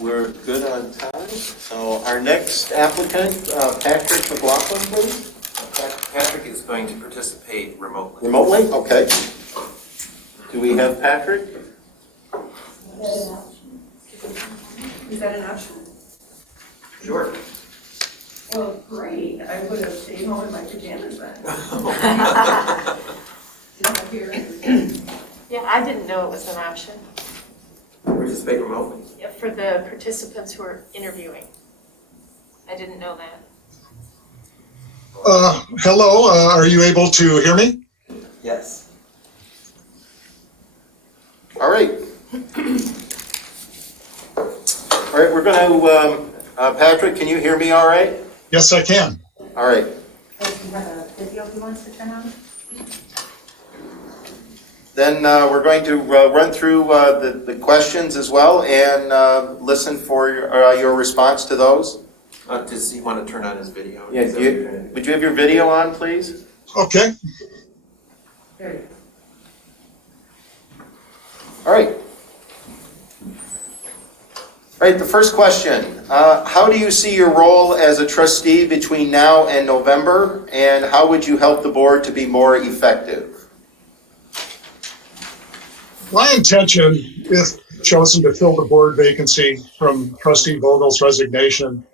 We're good on time. So our next applicant, Patrick McLaughlin, please. Patrick is going to participate remotely. Remotely? Okay. Do we have Patrick? Is that an option? Sure. Well, great. I would have stayed home in my pajamas then. Yeah, I didn't know it was an option. Participate remotely. Yeah, for the participants who are interviewing. I didn't know that. Hello, are you able to hear me? Yes. All right. All right, we're going to, Patrick, can you hear me all right? Yes, I can. All right. Does he have a video he wants to turn on? Then we're going to run through the questions as well and listen for your response to those. Does he want to turn on his video? Yeah, would you have your video on, please? Okay. There you go. All right. All right, the first question. How do you see your role as a trustee between now and November, and how would you help the board to be more effective? My intention, if chosen to fill the board vacancy from Trustee Vogel's resignation,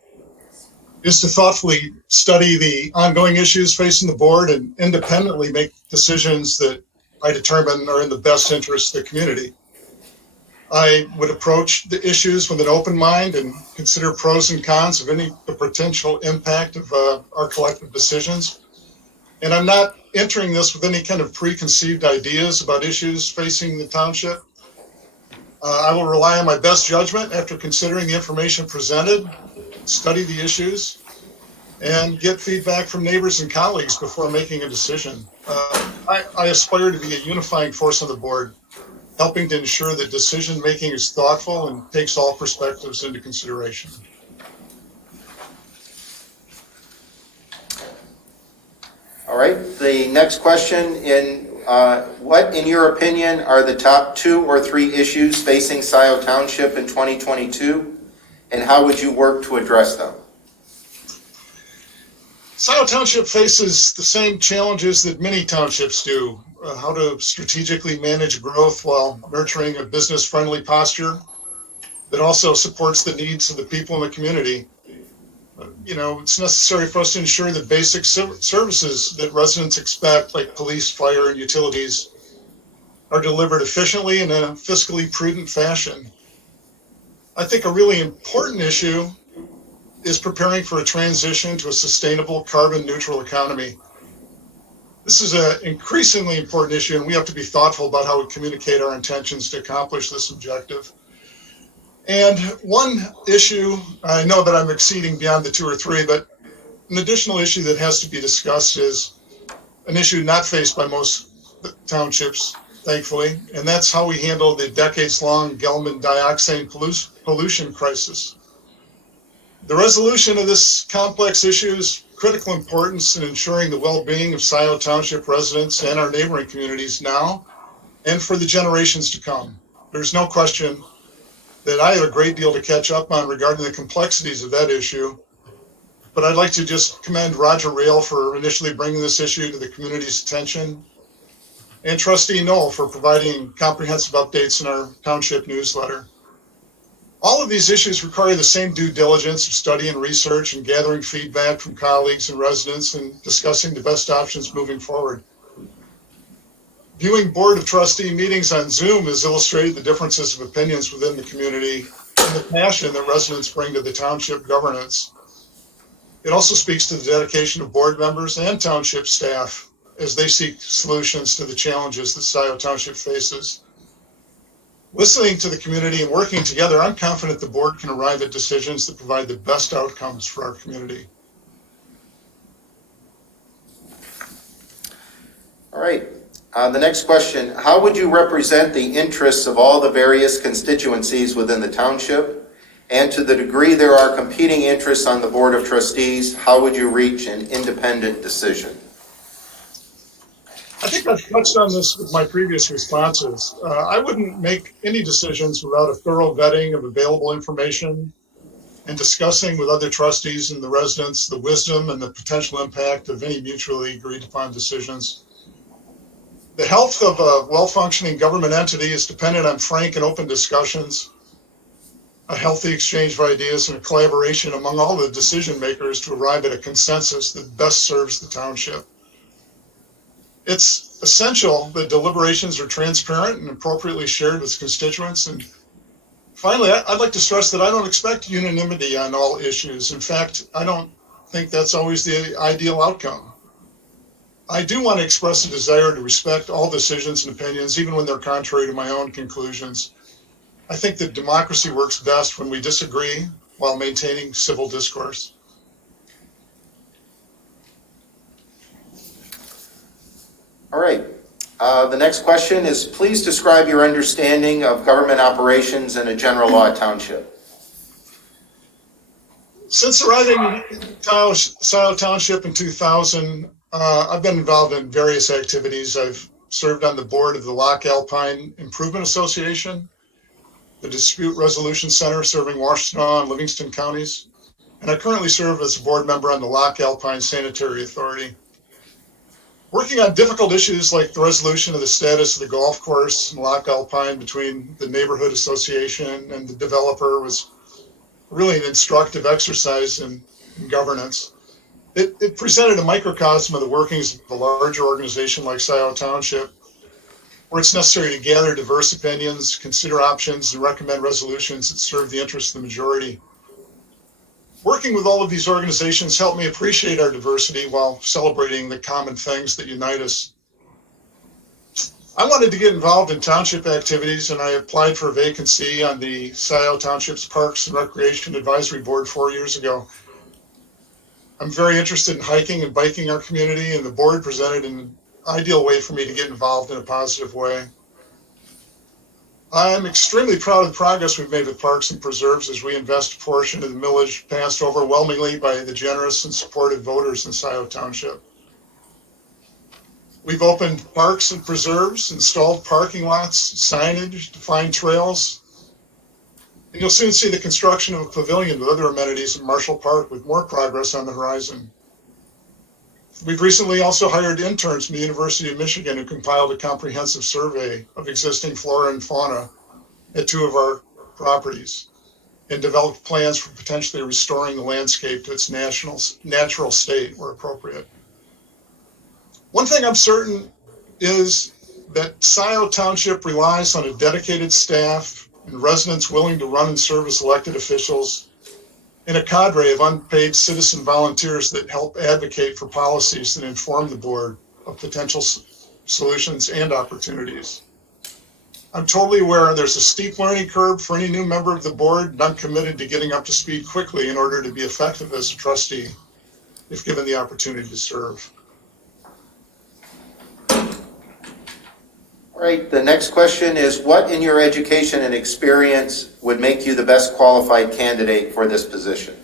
is to thoughtfully study the ongoing issues facing the board and independently make decisions that I determine are in the best interest of the community. I would approach the issues with an open mind and consider pros and cons of the potential impact of our collective decisions. And I'm not entering this with any kind of preconceived ideas about issues facing the township. I will rely on my best judgment after considering the information presented, study the issues, and get feedback from neighbors and colleagues before making a decision. I aspire to be a unifying force on the board, helping to ensure that decision-making is thoughtful and takes all perspectives into consideration. All right, the next question, what, in your opinion, are the top 2 or 3 issues facing Scio Township in 2022, and how would you work to address them? Scio Township faces the same challenges that many townships do, how to strategically manage growth while nurturing a business-friendly posture that also supports the needs of the people in the community. It's necessary for us to ensure that basic services that residents expect, like police, fire, and utilities, are delivered efficiently in a fiscally prudent fashion. I think a really important issue is preparing for a transition to a sustainable carbon neutral economy. This is an increasingly important issue, and we have to be thoughtful about how we communicate our intentions to accomplish this objective. And one issue, I know that I'm exceeding beyond the 2 or 3, but an additional issue that has to be discussed is an issue not faced by most townships, thankfully, and that's how we handle the decades-long Gelman dioxane pollution crisis. The resolution of this complex issue is critical importance in ensuring the well-being of Scio Township residents and our neighboring communities now and for the generations to come. There's no question that I have a great deal to catch up on regarding the complexities of that issue, but I'd like to just commend Roger Rail for initially bringing this issue to the community's attention, and Trustee Knoll for providing comprehensive updates in our township newsletter. All of these issues require the same due diligence of study and research and gathering feedback from colleagues and residents and discussing the best options moving forward. Viewing Board of Trustee meetings on Zoom has illustrated the differences of opinions within the community and the passion that residents bring to the township governance. It also speaks to the dedication of board members and township staff as they seek solutions to the challenges that Scio Township faces. Listening to the community and working together, I'm confident the board can arrive at decisions that provide the best outcomes for our community. All right. The next question, how would you represent the interests of all the various constituencies within the township? And to the degree there are competing interests on the Board of Trustees, how would you reach an independent decision? I think I've touched on this with my previous responses. I wouldn't make any decisions without a thorough vetting of available information and discussing with other trustees and the residents the wisdom and the potential impact of any mutually agreed upon decisions. The health of a well-functioning government entity is dependent on frank and open discussions, a healthy exchange of ideas, and a collaboration among all the decision makers to arrive at a consensus that best serves the township. It's essential that deliberations are transparent and appropriately shared with constituents. And finally, I'd like to stress that I don't expect unanimity on all issues. In fact, I don't think that's always the ideal outcome. I do want to express a desire to respect all decisions and opinions, even when they're contrary to my own conclusions. I think that democracy works best when we disagree while maintaining civil discourse. All right. The next question is, please describe your understanding of government operations in a general law township. Since arriving in Scio Township in 2000, I've been involved in various activities. I've served on the board of the Loch Alpine Improvement Association, the Dispute Resolution Center serving Washtenaw and Livingston counties, and I currently serve as a board member on the Loch Alpine Sanitary Authority. Working on difficult issues like the resolution of the status of the golf course in Loch Alpine between the neighborhood association and the developer was really an instructive exercise in governance. It presented a microcosm of the workings of a larger organization like Scio Township, where it's necessary to gather diverse opinions, consider options, and recommend resolutions that serve the interests of the majority. Working with all of these organizations helped me appreciate our diversity while celebrating the common things that unite us. I wanted to get involved in township activities, and I applied for a vacancy on the Scio Township's Parks and Recreation Advisory Board 4 years ago. I'm very interested in hiking and biking our community, and the board presented an ideal way for me to get involved in a positive way. I'm extremely proud of the progress we've made with parks and preserves as we invest a portion of the millage passed overwhelmingly by the generous and supportive voters in Scio Township. We've opened parks and preserves, installed parking lots, signage, defined trails, and you'll soon see the construction of a pavilion with other amenities in Marshall Park with more progress on the horizon. We've recently also hired interns from the University of Michigan who compiled a comprehensive survey of existing flora and fauna at 2 of our properties and developed plans for potentially restoring the landscape to its natural state where appropriate. One thing I'm certain is that Scio Township relies on a dedicated staff and residents willing to run and serve as elected officials, and a cadre of unpaid citizen volunteers that help advocate for policies that inform the board of potential solutions and opportunities. I'm totally aware there's a steep learning curve for any new member of the board, and I'm committed to getting up to speed quickly in order to be effective as a trustee, if given the opportunity to serve. All right, the next question is, what in your education and experience would make you the best qualified candidate for this position?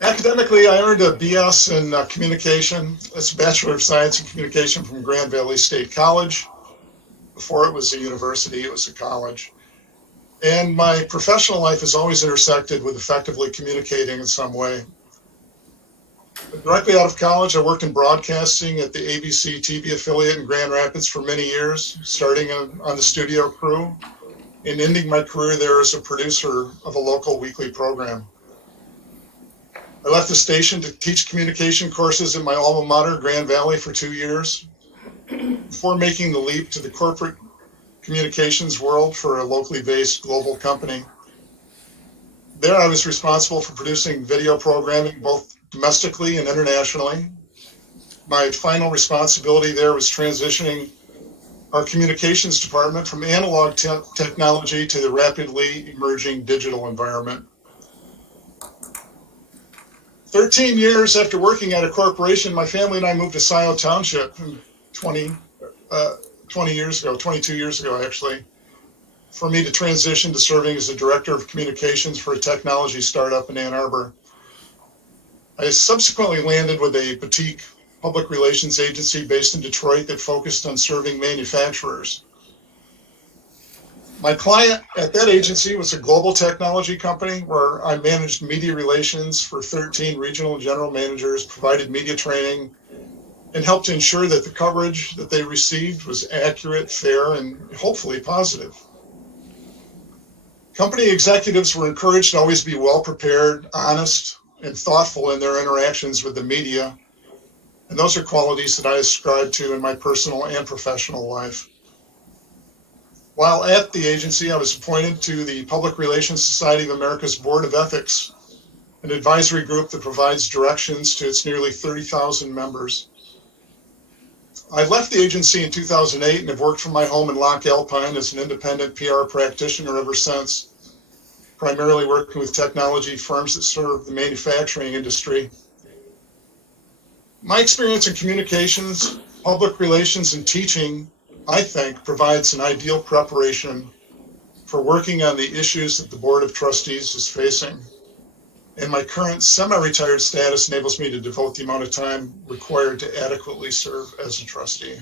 Academically, I earned a BS in communication. That's a Bachelor of Science in Communication from Grand Valley State College. Before it was a university, it was a college. And my professional life has always intersected with effectively communicating in some way. Directly out of college, I worked in broadcasting at the ABC TV affiliate in Grand Rapids for many years, starting on the studio crew and ending my career there as a producer of a local weekly program. I left the station to teach communication courses at my alma mater, Grand Valley, for 2 years before making the leap to the corporate communications world for a locally based global company. There, I was responsible for producing video programming both domestically and internationally. My final responsibility there was transitioning our communications department from analog technology to the rapidly emerging digital environment. 13 years after working at a corporation, my family and I moved to Scio Township 22 years ago actually, for me to transition to serving as the director of communications for a technology startup in Ann Arbor. I subsequently landed with a boutique public relations agency based in Detroit that focused on serving manufacturers. My client at that agency was a global technology company where I managed media relations for 13 regional and general managers, provided media training, and helped ensure that the coverage that they received was accurate, fair, and hopefully positive. Company executives were encouraged to always be well prepared, honest, and thoughtful in their interactions with the media. And those are qualities that I ascribe to in my personal and professional life. While at the agency, I was appointed to the Public Relations Society of America's Board of Ethics, an advisory group that provides directions to its nearly 30,000 members. I left the agency in 2008 and have worked from my home in Loch Alpine as an independent PR practitioner ever since, primarily working with technology firms that serve the manufacturing industry. My experience in communications, public relations, and teaching, I think, provides an ideal preparation for working on the issues that the Board of Trustees is facing. And my current semi-retired status enables me to devote the amount of time required to adequately serve as a trustee.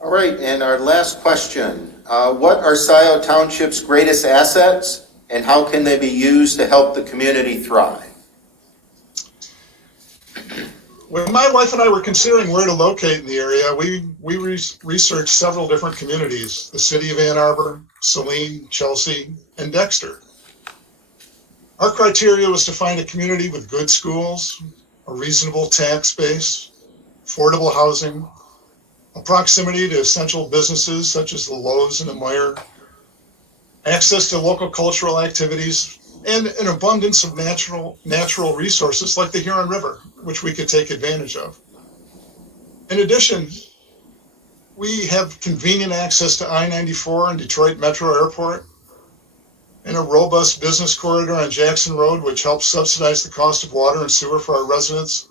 All right, and our last question. What are Scio Township's greatest assets, and how can they be used to help the community thrive? When my wife and I were considering where to locate in the area, we researched several different communities: the city of Ann Arbor, Saline, Chelsea, and Dexter. Our criteria was to find a community with good schools, a reasonable tax base, affordable housing, a proximity to essential businesses such as the Lowe's and the Meijer, access to local cultural activities, and an abundance of natural resources like the Huron River, which we could take advantage of. In addition, we have convenient access to I-94 and Detroit Metro Airport, and a robust business corridor on Jackson Road, which helps subsidize the cost of water and sewer for our residents.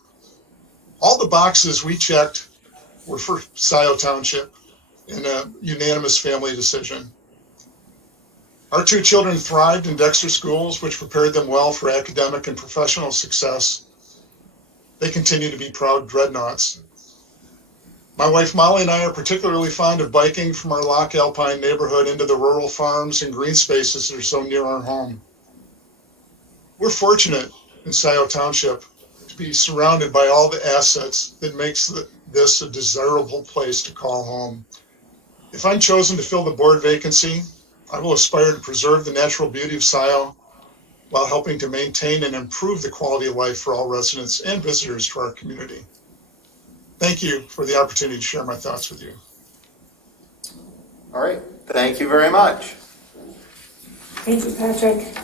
All the boxes we checked were for Scio Township in a unanimous family decision. Our two children thrived in Dexter schools, which prepared them well for academic and professional success. They continue to be proud dreadnoughts. My wife Molly and I are particularly fond of biking from our Loch Alpine neighborhood into the rural farms and green spaces that are so near our home. We're fortunate in Scio Township to be surrounded by all the assets that makes this a desirable place to call home. If I'm chosen to fill the board vacancy, I will aspire to preserve the natural beauty of Scio while helping to maintain and improve the quality of life for all residents and visitors to our community. Thank you for the opportunity to share my thoughts with you. All right, thank you very much. Thank you, Patrick.